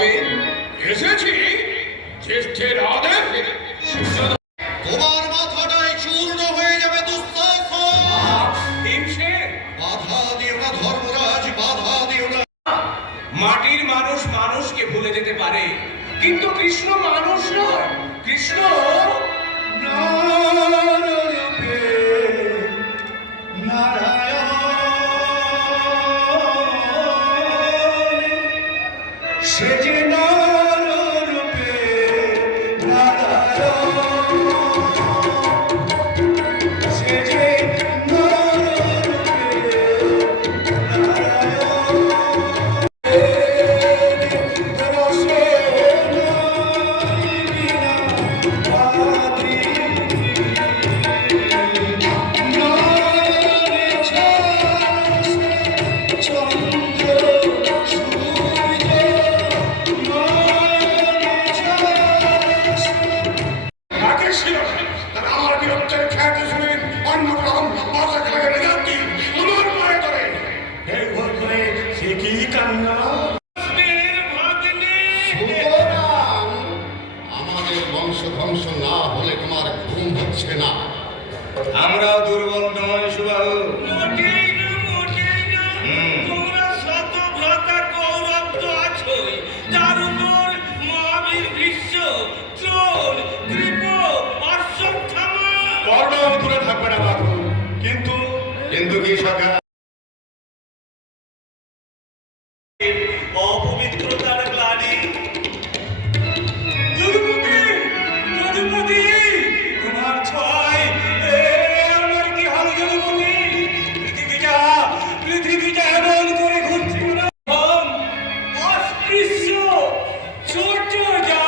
তবে এসেছি জ্যেষ্ঠের আদেশ। তোমার মাথাটাই চূর্ণ হয়ে যাবে ভীমসেন, বাধা দিও না ধর্মরাজ, বাধা দিও না। মাটির মানুষ মানুষকে ভুলে যেতে পারে, কিন্তু কৃষ্ণ মানুষ নয়। কৃষ্ণ নাররূপে নারায়ণ, সে যে নাররূপে নারায়ণ, সে যে আমাদের বংশ ধ্বংস না হলে তোমার ঘুম হচ্ছে না। আমরাও দুর্বল নয় সুবাহু। তোমরা শতভ্রতা কৌরব তো আছোই, তার উপর মহাবীর ভীষ্ম, দ্রোণ, কৃপ, অশ্বত্থামা। কর্ণ দূরে থাকবে না বাবু, কিন্তু কি সখা? অপবিত্রতার গ্লানি। যদুপতি, যদুপতি, তোমার ছয় আমার কি হাল যদুপতি? পৃথিবীটা এমন করে ঘুরছে না, অস্পৃশ্য ছোট যা।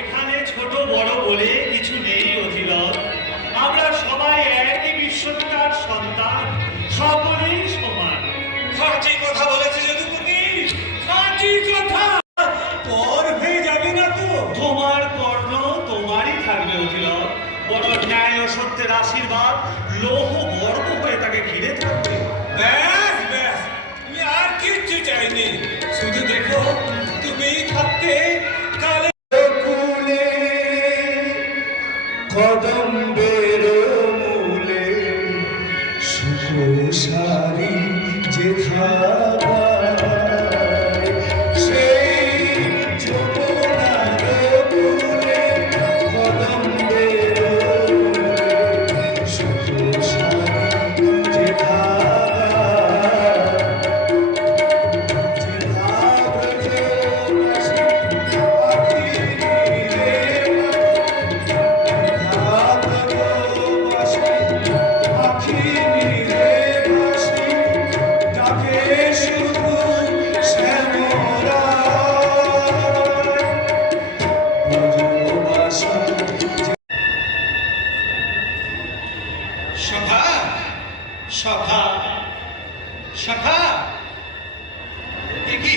এখানে ছোট বড় বলে কিছু নেই অধিরথ, আমরা সবাই একই বিশ্বতার সন্তান, সকলেই সমান। খাঁটি কথা বলেছে যদুপতি, খাঁটি কথা। পর হয়ে যাবে না তো? তোমার কর্ণ তোমারই থাকবে অধিরথ, বড় ন্যায় ও সত্যের আশীর্বাদ লৌহ বর্গ হয়ে তাকে ঘিরে থাকবে। ব্যাস ব্যাস, তুমি আর কিচ্ছু চাইনি, শুধু দেখো তুমি থাকতে কালে কুলে কদম্বের মূলে সুকোষারি যেথায়, সেই যমুনার কূলে কদম্বের মূলে সুকোষারি সখা, সখা, সখা, কি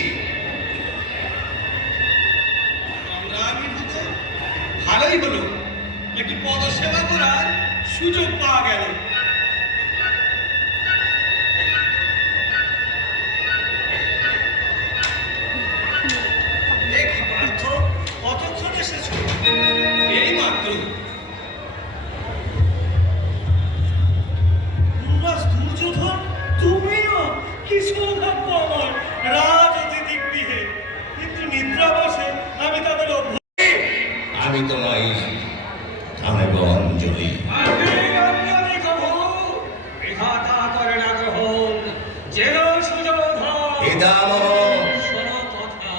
ভালোই হলো, একটু পদসেবা করার সুযোগ পাওয়া গেল। দেখি পার্থ, কতক্ষণ এসেছো? এই মাত্র। দুর্যোধন, তুমিও কি সৌভাগ্য আমার, রাজ অতিথি গৃহে, কিন্তু নিদ্রা বসে আমি তাদের আমি তোমায় আনব অঞ্জলি। বিধাতা করে না গ্রহণ, যেন সুযোধন শোনো কথা,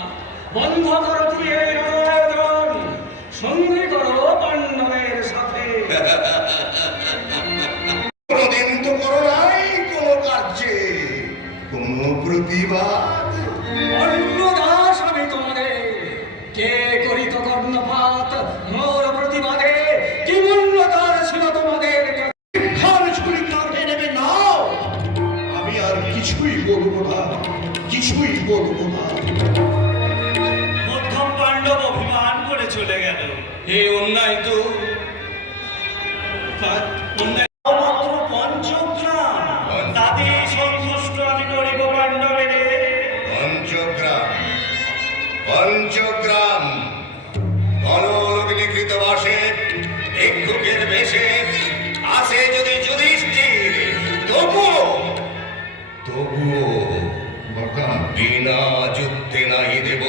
বন্ধ করো তুমি এই আয়োজন, সন্ধি করো পাণ্ডবের সাথে। কোনদিন তো করো নাই কোনো কার্যে কোনো প্রতিবাদ। অন্নদাস আমি তোমাদের, কে করিত কর্ণপাত মোর প্রতিবাদে, কি মূল্যতার ছিল তোমাদের? ঘর ছুরি কাঁধে নেবে নাও, আমি আর কিছুই বলবো না, কিছুই বলবো না। মধ্যম পাণ্ডব অভিমান করে চলে গেল। এ অন্যায় তো, অন্যায় মাত্র পঞ্চগ্রাম, তাতেই সন্তুষ্ট আমি করিব পাণ্ডবের। পঞ্চগ্রাম, পঞ্চ পঞ্চগ্রাম গণলগ্নীকৃত বাসে ভিক্ষুকের বেশে আছে যদি যুধিষ্ঠির, তবুও বিনা যুদ্ধে নাই দেব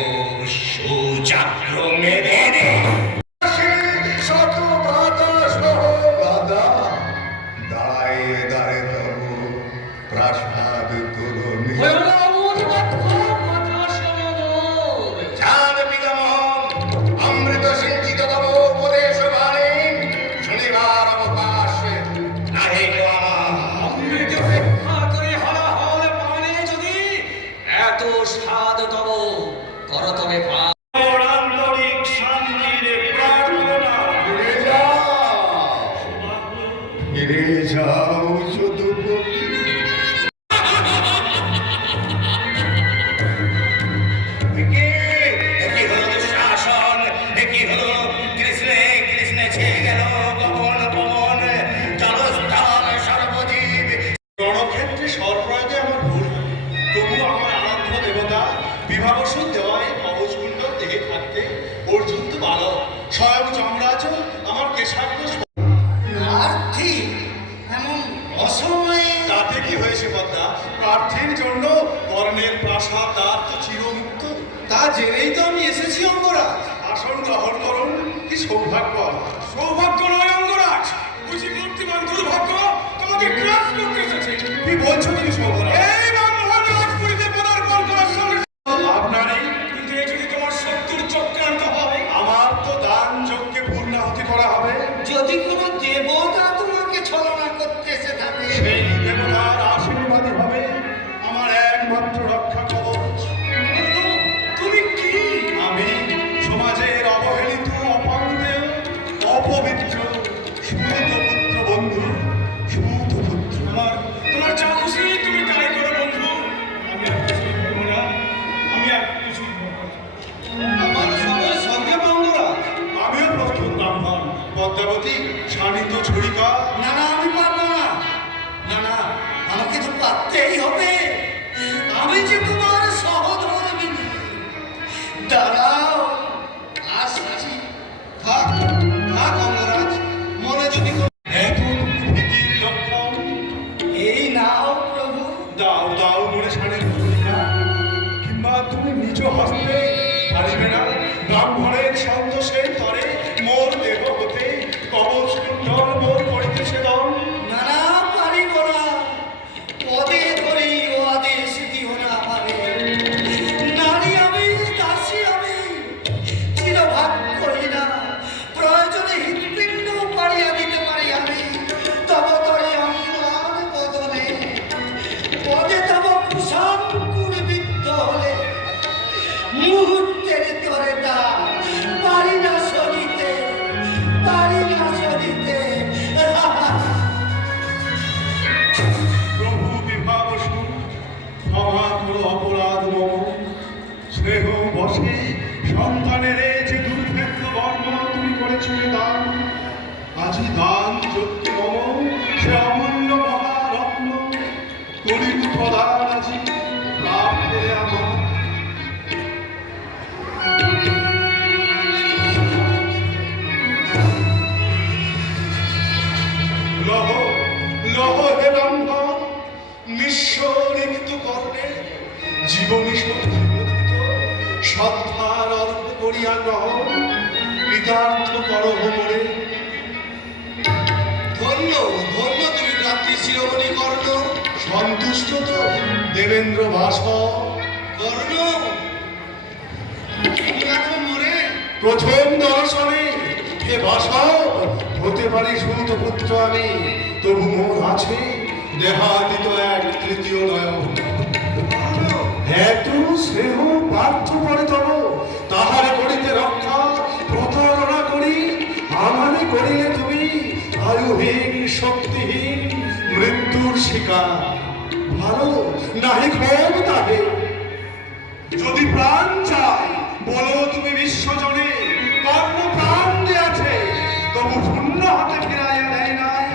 সুচাক্র মেরে শত বাধা সহ বাধা দাঁড়াইয়ে দাঁড়ে তব প্রাসাদ তরুণী অমৃত সিঞ্চিত তব উপদেশ বাণী শুনিবার অবকাশ নাহি গো আমার। অমৃত ভিক্ষা করে হলাহল পানে যদি এত স্বাদ তব কর তবে পা আন্তরিক শান্তির প্রার্থনা। ফিরে যাও, সৌভাগ্য ফিরে যাও যদুপতি। কি হলো দুঃশাসন, কি হলো কৃষ্ণে কৃষ্ণে ছেয়ে গেল গগন পবন জলস্থল সর্বজীব। রণক্ষেত্রে সর্বপ্রয়োগে আমার ভুল হয়। তবুও আমার আরাধ্য দেবতা বিভাবসন দেওয়ায় কবচকুণ্ডল দেহে থাকতে অর্জুন বালক স্বয়ং যমরাজ আমার কেশাগ্র প্রার্থী এমন অসময়ে তাতে কি হয়েছে পদ্মা? প্রার্থীর জন্য বর্ণের প্রাসাদ দ্বার তো চিরমুক্ত। তা জেনেই তো আমি এসেছি অঙ্গরাজ। আসন গ্রহণ করুন, কি সৌভাগ্য আমার। সৌভাগ্য নয় অঙ্গরাজ, বুঝি মূর্তিমান দুর্ভাগ্য তোমাকে ক্লাস করতে এসেছে। কি বলছো তুমি সৌভাগ্য? এই ব্রাহ্মণ রাজপুরীতে পদার্পণ করার সঙ্গে আপনারই কিন্তু এ যদি তোমার শত্রুর চক্রান্ত হয়, আমার তো দান যজ্ঞে পূর্ণাহুতি করা হবে। যদি কোনো দেবতা তোমাকে ছলনা করতে এসে থাকে সেই দেবতার আশীর্বাদই হবে আমার একমাত্র রক্ষা কবচ। তুমি কি আমি সমাজের অবহেলিত অপাঙ্গেয় অপবিত্র সুতপুত্র বন্ধু, সুতপুত্র। তোমার যা খুশি তুমি তাই করো বন্ধু। আমি আর কিছুই বলবো না, আমি আর কিছুই বলবো না। আমার সঙ্গে সঙ্গে বন্ধুরা, আমিও প্রস্তুত ব্রাহ্মণ। পদ্মাবতী শানিত ছুরিকা। না না আমি পারবো না, না না আমাকে তো পারতেই হবে। আমি যে তোমার সহধর্মিনী। দাঁড়াও আসছি। থাক থাক অঙ্গরাজ, মনে যদি এত ভীতির লক্ষণ এই নাও প্রভু। দাও দাও মনে শানিত ছুরিকা। কিংবা তুমি নিজ হস্তে পারিবে না ব্রাহ্মণের সন্তোষের তরে মোর দেহ হতে কবচ কুণ্ডল মোর করিতেছে দম। না না পারিব না, পদে ধরি ও আদেশ দিও না আমারে। নারী আমি, দাসী আমি, চিরভাগ করি না। প্রয়োজনে হৃৎপিণ্ড পাড়িয়া দিতে পারি আমি। তব তরে অম্লান বদনে পদে তব কুশাঙ্কুর বিদ্ধ হলে মুহূর্তের তরে তা পারি না সরিতে, পারি না সরিতে। প্রভু বিভাবসু ক্ষমা করো অপরাধ মম। স্নেহ বসে সন্তানের যে দুর্ভেদ্য বর্ণ তুমি করেছিলে দান। আজি দান যজ্ঞ মম সে অমূল্য মহারত্ন করিব প্রদান আজি প্রাপ্তে আমার। লহ লহ হে ব্রাহ্মণ, নিঃস্ব রিক্ত কর্ণে জীবনী সঠিত শ্রদ্ধার অর্প করিয়া গ্রহণ কৃতার্থ করহ মোরে। ধন্য ধন্য তুমি রাত্রি শিরোমণি কর্ণ। সন্তুষ্ট তো দেবেন্দ্র ভাস কর্ণ তুমি আছো মোরে। প্রথম দর্শনে হে ভাষা হতে পারি সুতপুত্র আমি, তবু মোর আছে দেহাতীত এক তৃতীয় নয়ন। এত স্নেহ পার্থ করে তব তাহার করিতে রক্ষা প্রতারণা করি আমারে করিলে তুমি আয়ুহীন শক্তিহীন মৃত্যুর শিকার। ভালো নাহি ক্ষোভ তাহে, যদি প্রাণ চাই বলো তুমি বিশ্বজনে কর্ম প্রাণ দিয়াছে, তবু শূন্য হাতে ফিরাইয়া দেয় নাই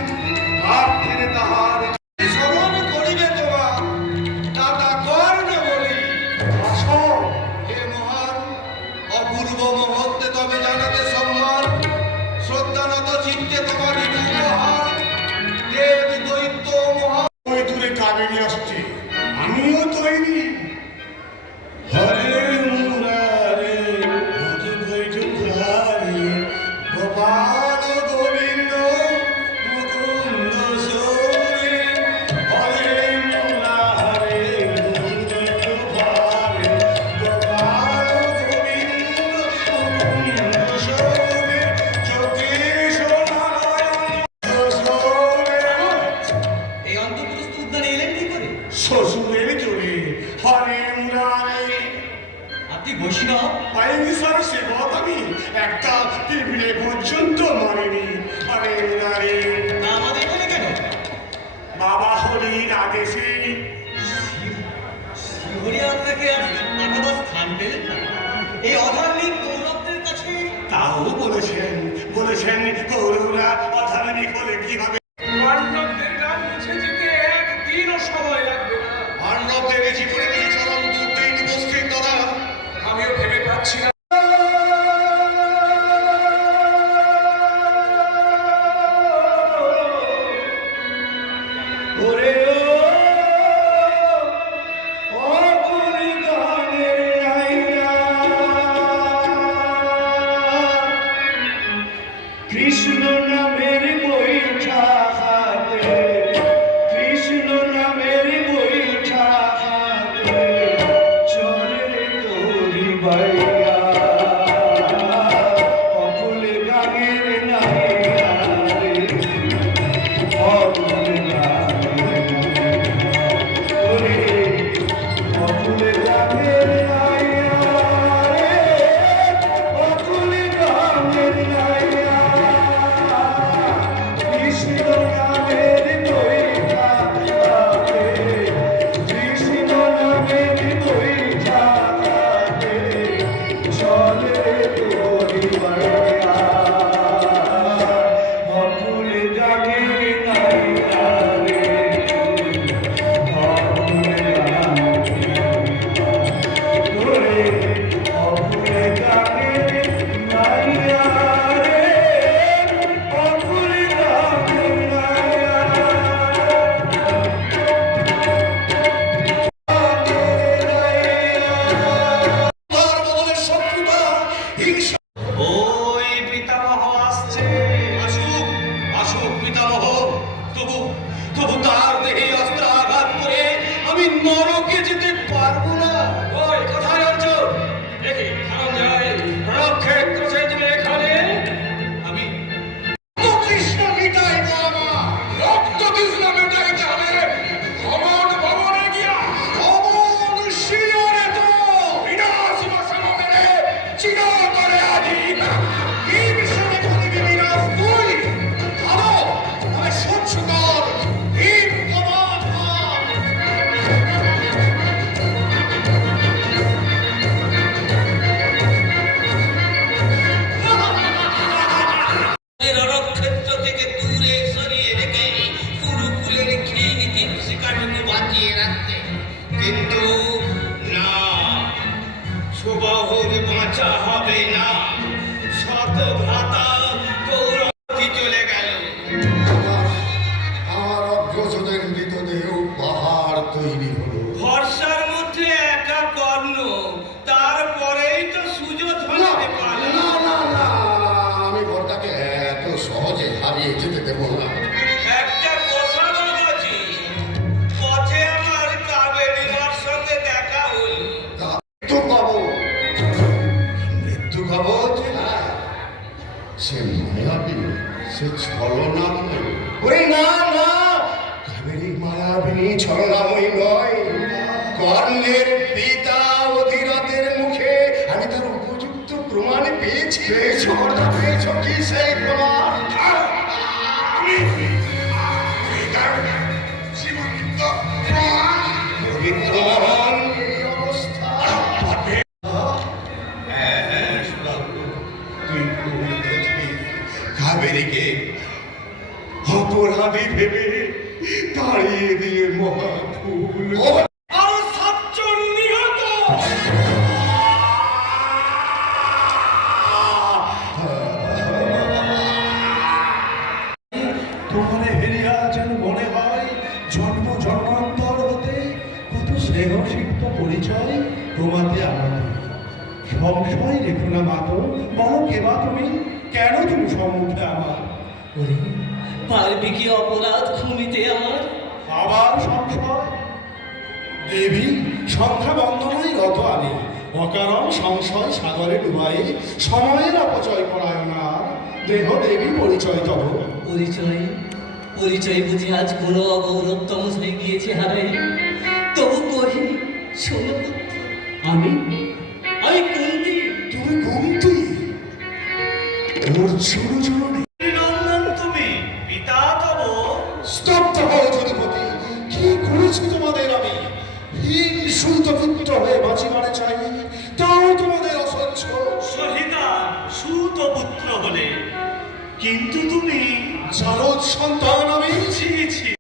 প্রার্থীর তাহার। স্মরণ করিবে তোমার দাতা কর্ণ বলি। আসো হে মহান অপূর্ব অপূর্ব মুহূর্তে তবে জানাতে সম্মান শ্রদ্ধানত চিত্তে তোমার উপহার দেব দৈত্য মহা ওই দূরে কাবেরী আসছে, আমিও তৈরি। হরে মুরারে মধু বৈঠুকারে গোপাল গোবিন্দ মুকুন্দ সরে। হরে মুরারে মধু বৈঠুকারে গোপাল গোবিন্দ মুকুন্দ সরে। যোগেশ নারায়ণ সরে। এই অন্তপুরস্থ উদ্যানে এলেন কি করে? শ্বশুরের জোরে হরে মুরারে। আপনি বৈষ্ণব? পাইনি স্যার সেবক আমি, একটা টেবিলে পর্যন্ত মারিনি। হরে মুরারে। তা আমাদের এখানে কেন? বাবা হরির আদেশে। শিহরি আপনাকে আলাদা স্থান পেলেন না? এই অধার্মিক কৌরবদের কাছে তাও বলেছেন কৌরবরা অধার্মিক হলে কি হবে। পাণ্ডবদের গান মুছে যেতে একদিনও সময় লাগবে না। পাণ্ডবদের এই জীবনে কিছু চরম দুর্দিন উপস্থিত তারা। আমিও ভেবে পাচ্ছি না। ওরে ও অকুলি গানের নাইয়া, কৃষ্ণ নামের বৈঠা হাতে, কৃষ্ণ নামের বৈঠা হাতে, চলে তোরি বাইয়া। অকুল গানের নাইয়া রে, অকুল গানের ওরে, অকুল গানের নাইয়া রে, অকুল গানের নাইয়া। কৃষ্ণ নামের বৈঠা হাতে, কৃষ্ণ নামের বৈঠা হাতে, চলে তোরি বাইয়া। অকুল গানের নাইয়া রে, অকুল গানের ওরে, অকুল গানের নাইয়া রে, অকুল গানের নাইয়া। তার বদলে শত্রুতা হিংসা। ওই পিতামহ আসছে। আসুক আসুক পিতামহ, তবু তবু তার দেহে অস্ত্র আঘাত করে আমি নরকে যেতে পারবো না। ওই কোথায় অর্জুন? দেখি খান যায় রণক্ষেত্র চাইছিলে এখানে। আমি কৃষ্ণ মিটাই আমার রক্ত কৃষ্ণ মিটাই যাবে ভবন ভবনে গিয়া ভবন শিয়রে তো বিনাশ বসনে চিরতরে আদি কি বিষয়ে করিবি বিনাশ তুই। ভালো আমি সহ্য কর হিম কমাত রণক্ষেত্র থেকে দূরে সরিয়ে রেখে কুরুকুলের ক্ষীণ দীপশিখাটুকু বাঁচিয়ে রাখতে, কিন্তু না, সুবাহুর বাঁচা হবে না। শত ভ্রাতা কৌরবী চলে গেল। আমার অগ্রজদের মৃতদেহ পাহাড় তৈরি হলো। ভরসার মধ্যে একা কর্ণ, তারপরেই তো সুযোগ হতে পারে না না না, আমি বরটাকে এত সহজে হারিয়ে যেতে দেব না। একটা কথা বাবাজি, পথে আমার কাবেরীমার সঙ্গে দেখা হলো। মৃত্যু পাবো, মৃত্যু পাবো যে সে মায়াবী, সে ছলনাময়। ওরে না না, কাবেরী মায়াবিনী ছলনাময়ী নয়। কর্ণের পিতা অধিরথের মুখে আমি তার উপযুক্ত প্রমাণ পেয়েছি। পেয়েছো পেয়েছো কি সেই প্রমাণ? জীবন্ত প্রমাণ, পবিত্র মহান এই অবস্থা। তুই ভুল দেখবি, কাবেরীকে অপরাধী ভেবে তাড়িয়ে দিয়ে মহাভুল। আর সাতজন নিহত। সংশয় রেখো না মাতো, বলো কে বা তুমি, কেন তুমি সম্মুখে আমার? ওরে পারবি কি অপরাধ ক্ষমিতে আমার? আবার সংশয়? দেবী সন্ধ্যা বন্দনায় রত আমি, অকারণ সংশয় সাগরে ডুবাই, সময়ের অপচয় করায় না, দেহ দেবী পরিচয় তব। পরিচয় পরিচয় বুঝি আজ কোনো অগৌরবতম হয়ে গিয়েছে হারাই। তবু কহি শোনো পুত্র, আমি আমি কুন্তি। তুমি কুন্তি? ওর ছোট ছোট নন্দন তুমি পিতা তব। স্তব্ধ হও যদুপতি, কি করেছি তোমাদের আমি? হীন সুত পুত্র হয়ে বাঁচিবারে চাই, তাও তোমাদের অসহ্য। সহিতা সুত পুত্র হলে, কিন্তু তুমি জারদ সন্তান আমি। ছি ছি